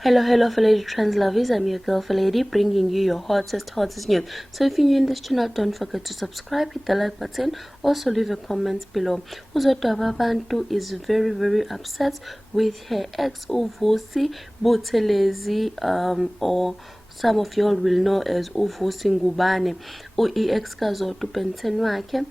Hello, Lady Trans Lovers. I'm your girl, Lady, bringing you your hottest news. So if you're new in this channel, don't forget to subscribe, hit the like button, also leave a comment below. Uzodwa Babantu is very upset with her ex Uvusi Buthelezi, or some of y'all will know as Uvusi Ngubane, ex kaZodwa Benten wakhe.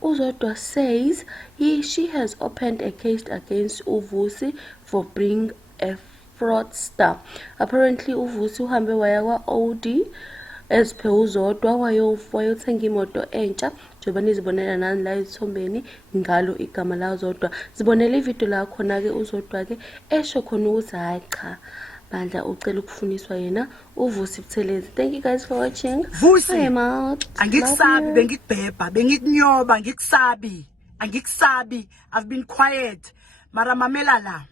Uzodwa says she has opened a case against Uvusi for being a fraudster. Apparently Uvusi uhambe waya kwa-OD as per uZodwa wayothenga imoto entsha njengoba nizibonela nani la ezithombeni ngalo igama la uZodwa. Zibonela ividiyo la khona-ke uZodwa-ke esho khona ukuthi hayi cha bandla ucela ukufuniswa yena Uvusi Buthelezi. Thank you guys for watching. Vusi, I am out. angikusabi bengikubhebha bengikunyoba angikusabi I've been quiet mara mamela la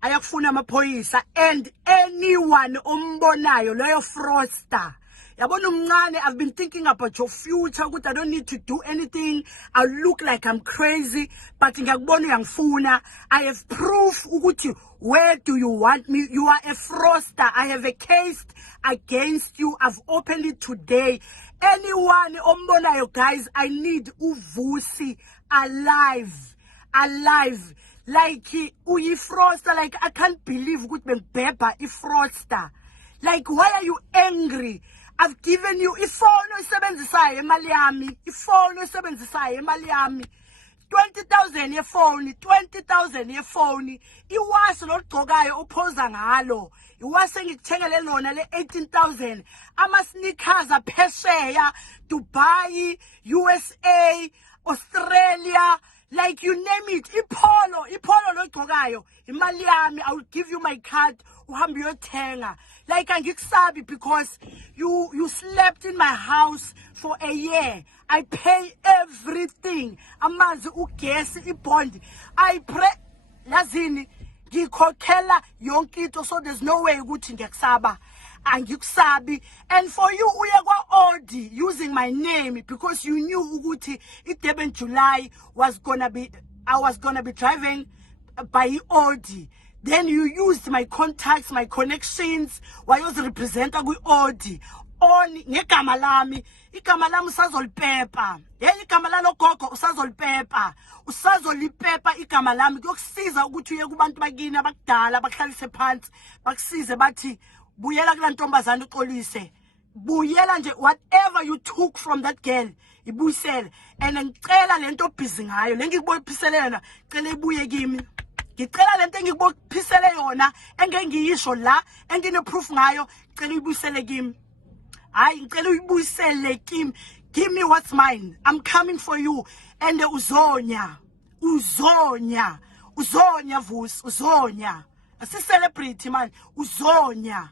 ayakufuna amaphoyisa and anyone ombonayo loyo fraudster yabona umncane. I've been thinking about your future ukuthi I don't need to do anything. I look like I'm crazy but ngiyakubona uyangifuna. I have proof ukuthi where do you want me. You are a fraudster. I have a case against you. I've opened it today. Anyone ombonayo guys, I need Uvusi alive. Like uyi fraudster. Like I can't believe ukuthi bengibhebha i-fraudster. Like why are you angry? I've given you iphone oyisebenzisayo imali yami. Iphone oyisebenzisayo imali yami. 20,000 yefoni, 20,000 yefoni. Iwasi logcokayo uphoza ngalo. Iwasi engikuthengele lona le 18,000. Ama sneakers aphesheya, Dubai, USA, Australia, like you name it. Ipolo logcokayo imali yami. I will give you my card uhambe uyothenga. Like angikusabi because you slept in my house for a year. I pay everything. Amanzi, ugesi, ibond. I pray lazini ngikhokhela yonke into, so there's no way ukuthi ngiyakusaba. Angikusabi. And for you uye kwa-OD using my name because you knew ukuthi i-Durban July I was gonna be driving by OD. Then you used my contacts, my connections, wayozirepresenta kwi-OD on ngegama lami. Igama lami usazolipepa. Igama lalo gogo usazolipepa igama lami kuyokusiza ukuthi uye kubantu bakini abakudala bakuhlalise phansi bakusize bathi buyela kula ntombazana uxolise. Buyela nje whatever you took from that girl ibuyisele. And ngicela lento busy ngayo lengikubophisele yona cela ibuye kimi. Ngicela lento engikubophisele yona engengiyisho la engine-proof ngayo cela uyibuyisele kimi. Hayi ngicela uyibuyisele kimi. Give me what's mine. I'm coming for you. And uzonya Vusi, uzonya. Asi celebrity man, uzonya.